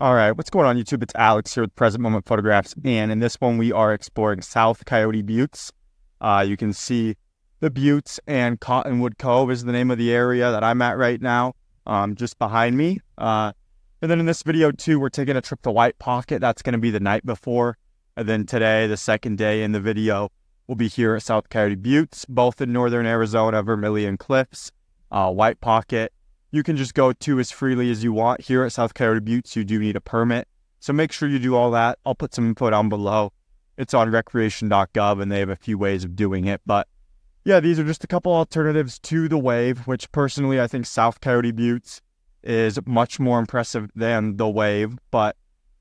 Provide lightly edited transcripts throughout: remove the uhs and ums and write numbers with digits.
All right, what's going on YouTube? It's Alex here with Present Moment Photographs, and in this one we are exploring South Coyote Buttes. You can see the Buttes, and Cottonwood Cove is the name of the area that I'm at right now, just behind me. And then in this video too, we're taking a trip to White Pocket. That's going to be the night before. And then today, the second day in the video, we'll be here at South Coyote Buttes, both in northern Arizona, Vermillion Cliffs, White Pocket. You can just go to as freely as you want. Here at South Coyote Buttes, you do need a permit. So make sure you do all that. I'll put some info down below. It's on recreation.gov, and they have a few ways of doing it. But yeah, these are just a couple alternatives to the Wave, which personally I think South Coyote Buttes is much more impressive than the Wave. But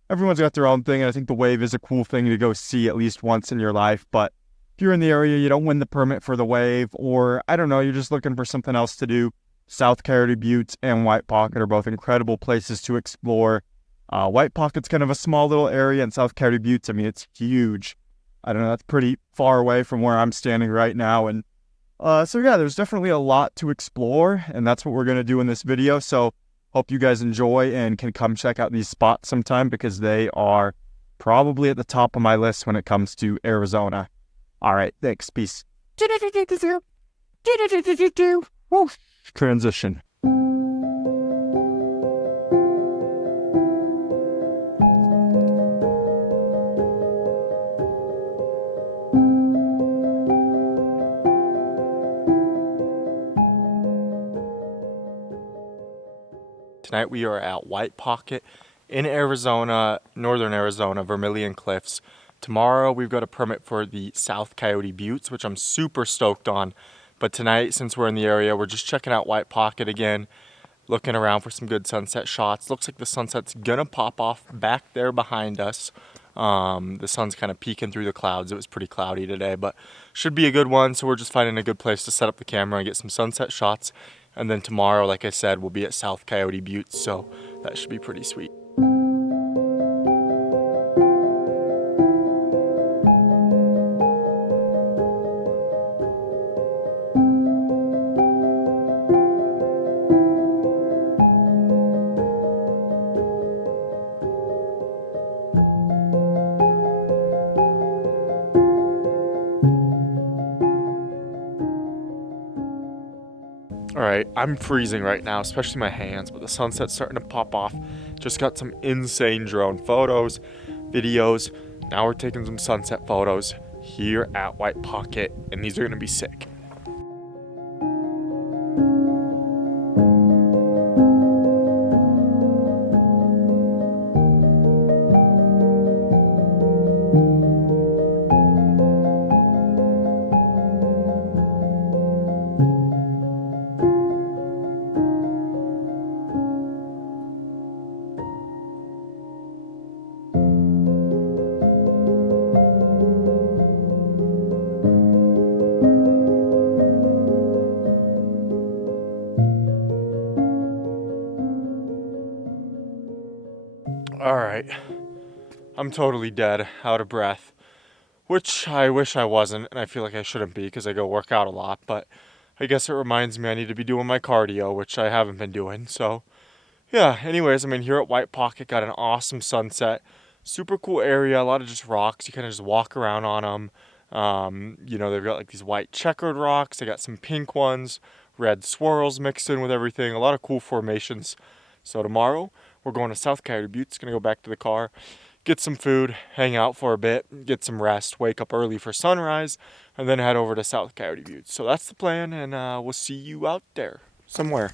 everyone's got their own thing, and I think the Wave is a cool thing to go see at least once in your life. But if you're in the area, you don't win the permit for the Wave, or I don't know, you're just looking for something else to do, South Coyote Buttes and White Pocket are both incredible places to explore. White Pocket's kind of a small little area, and South Coyote Buttes, I mean, it's huge. I don't know, that's pretty far away from where I'm standing right now. And so yeah, there's definitely a lot to explore, and that's what we're going to do in this video. So hope you guys enjoy and can come check out these spots sometime, because they are probably at the top of my list when it comes to Arizona. All right, thanks, peace. Transition. Tonight we are at White Pocket in Arizona, northern Arizona, Vermillion Cliffs. Tomorrow we've got a permit for the South Coyote Buttes, which I'm super stoked on. But tonight, since we're in the area, we're just checking out White Pocket again, looking around for some good sunset shots. Looks like the sunset's gonna pop off back there behind us. The sun's kind of peeking through the clouds. It was pretty cloudy today, but should be a good one. So we're just finding a good place to set up the camera and get some sunset shots. And then tomorrow, like I said, we'll be at South Coyote Buttes, so that should be pretty sweet. All right, I'm freezing right now, especially my hands, but the sunset's starting to pop off. Just got some insane drone photos, videos. Now we're taking some sunset photos here at White Pocket, and these are gonna be sick. All right, I'm totally dead, out of breath, which I wish I wasn't, and I feel like I shouldn't be because I go work out a lot, but I guess it reminds me I need to be doing my cardio, which I haven't been doing. So yeah, anyways, I mean, here at White Pocket, got an awesome sunset, super cool area, a lot of just rocks. You kind of just walk around on them. You know, they've got like these white checkered rocks, they got some pink ones, red swirls mixed in with everything, a lot of cool formations. So tomorrow we're going to South Coyote Buttes, gonna go back to the car, get some food, hang out for a bit, get some rest, wake up early for sunrise, and then head over to South Coyote Buttes. So that's the plan, and we'll see you out there somewhere.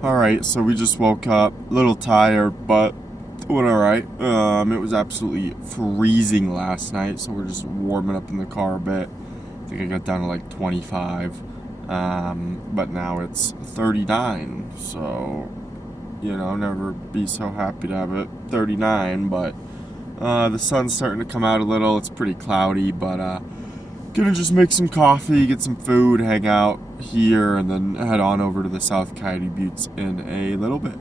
Alright, so we just woke up, a little tired, but doing alright. It was absolutely freezing last night, so we're just warming up in the car a bit. I think I got down to like 25, but now it's 39, so, never be so happy to have it 39, but the sun's starting to come out a little. It's pretty cloudy, but gonna just make some coffee, get some food, hang out here, and then head on over to the South Coyote Buttes in a little bit.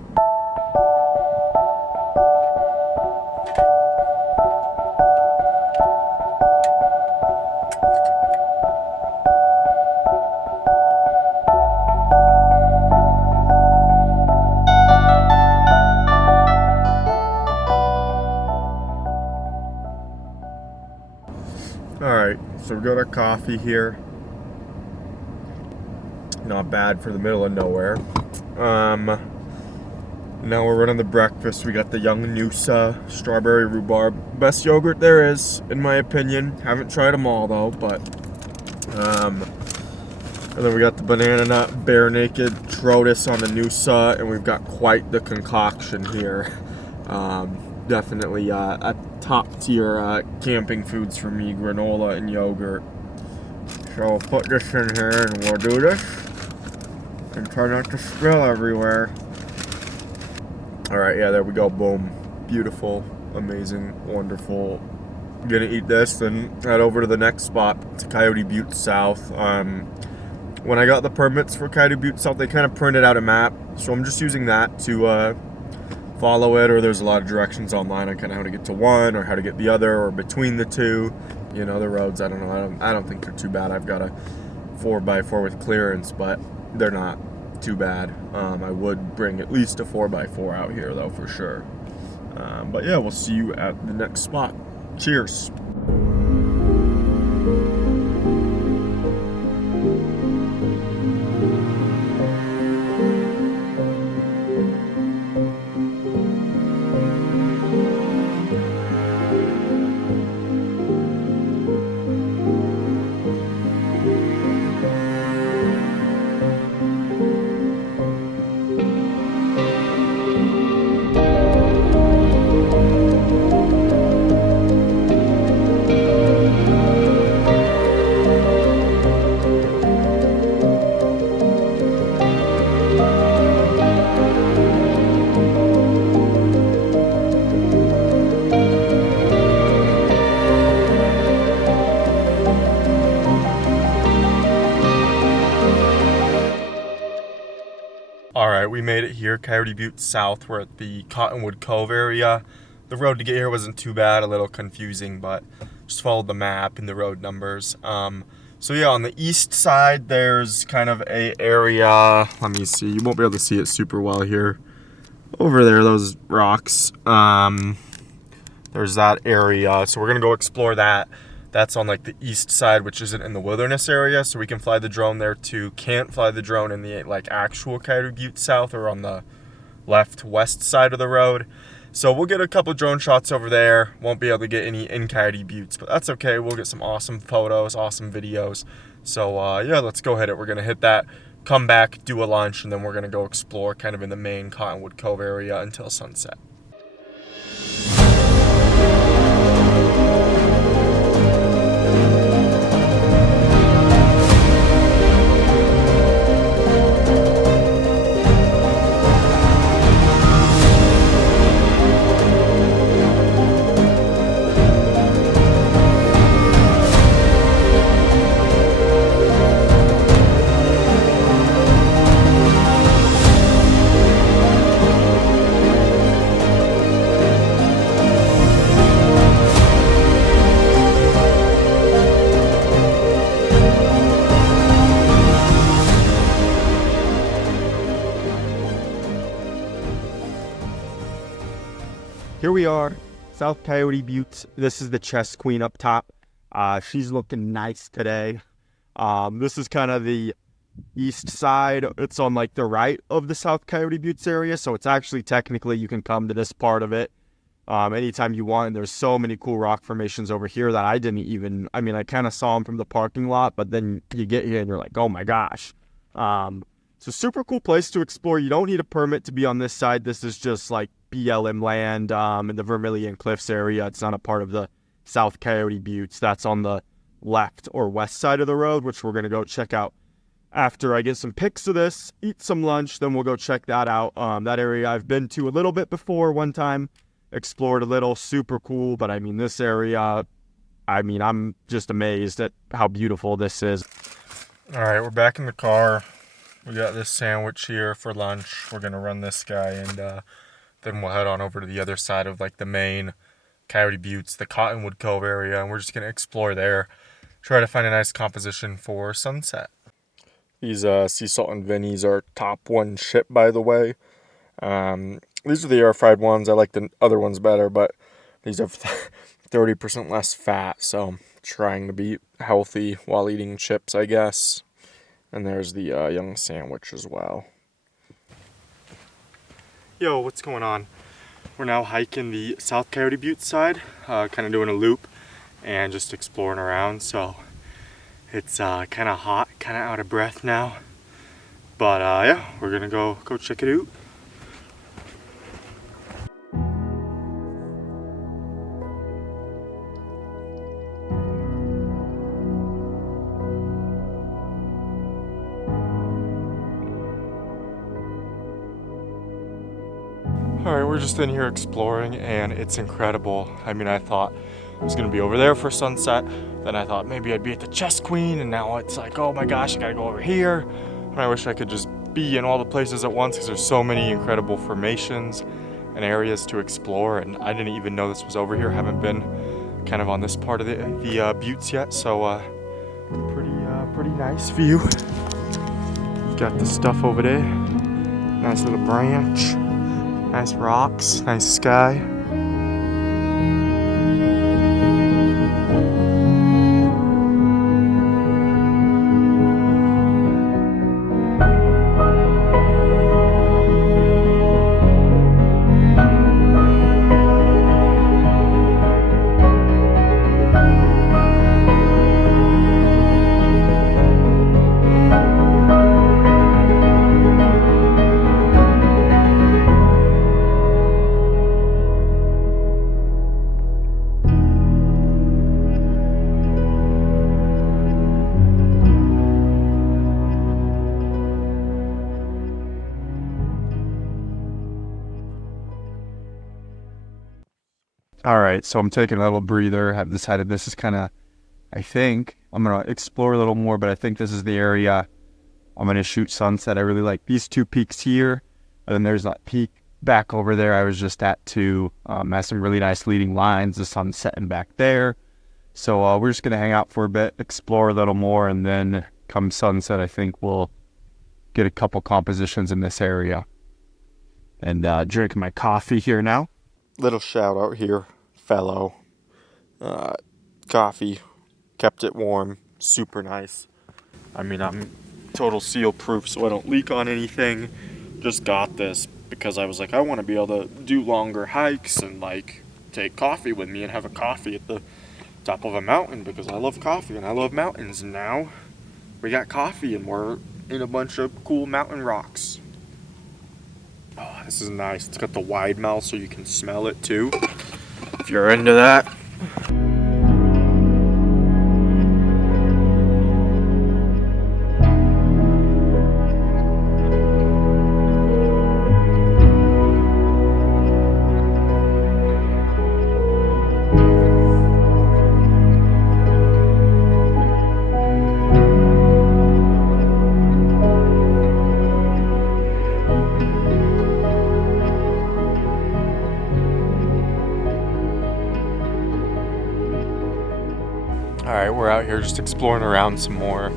Alright, so we got our coffee here. Not bad for the middle of nowhere. Now we're running the breakfast. We got the Young Noosa strawberry rhubarb. Best yogurt there is, in my opinion. Haven't tried them all though, but and then we got the banana nut bare naked Trotus on the Noosa, and we've got quite the concoction here. Definitely a top tier camping foods for me, granola and yogurt. So we'll put this in here and we'll do this and try not to spill everywhere. Alright, yeah, there we go. Boom. Beautiful, amazing, wonderful. Gonna eat this, then head over to the next spot, to Coyote Butte South. When I got the permits for Coyote Butte South, they kind of printed out a map, so I'm just using that to follow it, or there's a lot of directions online on kind of how to get to one or how to get the other or between the two. The roads, I don't know, I don't think they're too bad. I've got a 4x4 with clearance, but they're not too bad. I would bring at least a 4x4 out here though, for sure. But yeah, we'll see you at the next spot. Cheers. Alright, we made it here, Coyote Butte South. We're at the Cottonwood Cove area. The road to get here wasn't too bad, a little confusing, but just followed the map and the road numbers. So yeah, on the east side, there's kind of a area, let me see, you won't be able to see it super well here. Over there, those rocks, there's that area, so we're gonna go explore that. That's on like the east side, which isn't in the wilderness area, so we can fly the drone there too. Can't fly the drone in the like actual Coyote Butte South or on the left west side of the road. So we'll get a couple drone shots over there. Won't be able to get any in Coyote Buttes, but that's okay. We'll get some awesome photos, awesome videos. So yeah, let's go hit it. We're gonna hit that, come back, do a lunch, and then we're gonna go explore kind of in the main Cottonwood Cove area until sunset. Here we are, South Coyote Buttes. This is the chess queen up top. She's looking nice today. This is kind of the east side. It's on like the right of the South Coyote Buttes area, so it's actually technically you can come to this part of it anytime you want. And there's so many cool rock formations over here that I didn't even, I kind of saw them from the parking lot, but then you get here and you're like, oh my gosh. It's a super cool place to explore. You don't need a permit to be on this side. This is just like BLM land in the Vermillion Cliffs area. It's not a part of the South Coyote Buttes. That's on the left or west side of the road, which we're going to go check out after I get some pics of this, eat some lunch, then we'll go check that out. That area I've been to a little bit before one time, explored a little, super cool. But I mean, this area, I'm just amazed at how beautiful this is. All right, we're back in the car. We got this sandwich here for lunch. We're gonna run this guy, and then we'll head on over to the other side of like the main Coyote Buttes, the Cottonwood Cove area, and we're just gonna explore there, try to find a nice composition for sunset. These sea salt and Vinnies are top one ship, by the way. These are the air fried ones. I like the other ones better, but these have 30% less fat, so I'm trying to be healthy while eating chips, I guess. And there's the young sandwich as well. Yo, what's going on? We're now hiking the South Coyote Butte side, kind of doing a loop and just exploring around. So it's kind of hot, kind of out of breath now. But yeah, we're gonna go check it out. Alright, we're just in here exploring and it's incredible. I mean, I thought I was gonna be over there for sunset. Then I thought maybe I'd be at the Chess Queen, and now it's like, oh my gosh, I gotta go over here. And I wish I could just be in all the places at once because there's so many incredible formations and areas to explore. And I didn't even know this was over here. Haven't been kind of on this part of the buttes yet, so pretty nice view. Got the stuff over there. Nice little branch. Nice rocks, nice sky. All right, so I'm taking a little breather. I've decided this is I think I'm going to explore a little more, but I think this is the area I'm going to shoot sunset. I really like these two peaks here. And then there's that peak back over there I was just at too. Has some really nice leading lines. The sun's setting back there. So we're just going to hang out for a bit, explore a little more, and then come sunset, I think we'll get a couple compositions in this area. And drinking my coffee here now. Little shout out here, fellow. Coffee, kept it warm, super nice. I mean, I'm total seal proof, so I don't leak on anything. Just got this because I was like, I want to be able to do longer hikes and like take coffee with me and have a coffee at the top of a mountain because I love coffee and I love mountains. And now we got coffee and we're in a bunch of cool mountain rocks. Oh, this is nice. It's got the wide mouth so you can smell it too, if you're into that. Alright, we're out here just exploring around some more.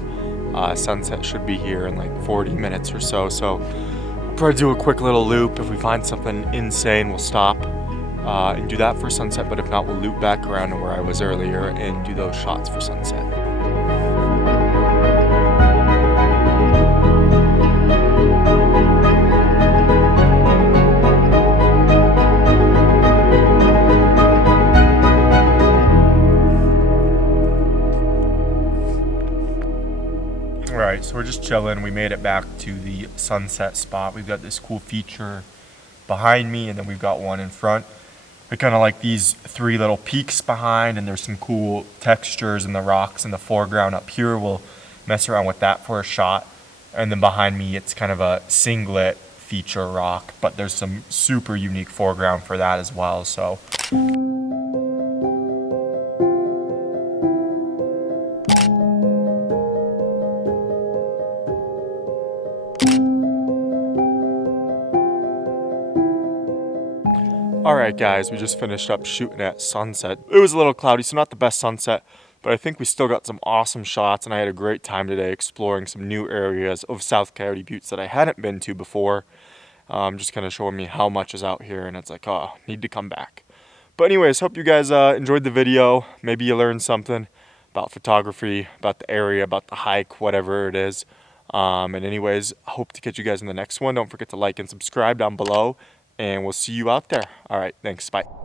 Sunset should be here in like 40 minutes or so, so we'll probably do a quick little loop. If we find something insane, we'll stop and do that for sunset, but if not, we'll loop back around to where I was earlier and do those shots for sunset. So we're just chilling. We made it back to the sunset spot. We've got this cool feature behind me, and then we've got one in front. I kind of like these three little peaks behind, and there's some cool textures in the rocks in the foreground up here. We'll mess around with that for a shot. And then behind me, it's kind of a singlet feature rock, but there's some super unique foreground for that as well. So all right, guys, we just finished up shooting at sunset. It was a little cloudy, so not the best sunset, but I think we still got some awesome shots, and I had a great time today exploring some new areas of South Coyote Buttes that I hadn't been to before. Just kind of showing me how much is out here, and it's like, oh, need to come back. But anyways, hope you guys enjoyed the video. Maybe you learned something about photography, about the area, about the hike, whatever it is. And anyways, I hope to catch you guys in the next one. Don't forget to like and subscribe down below, and we'll see you out there. All right, thanks, bye.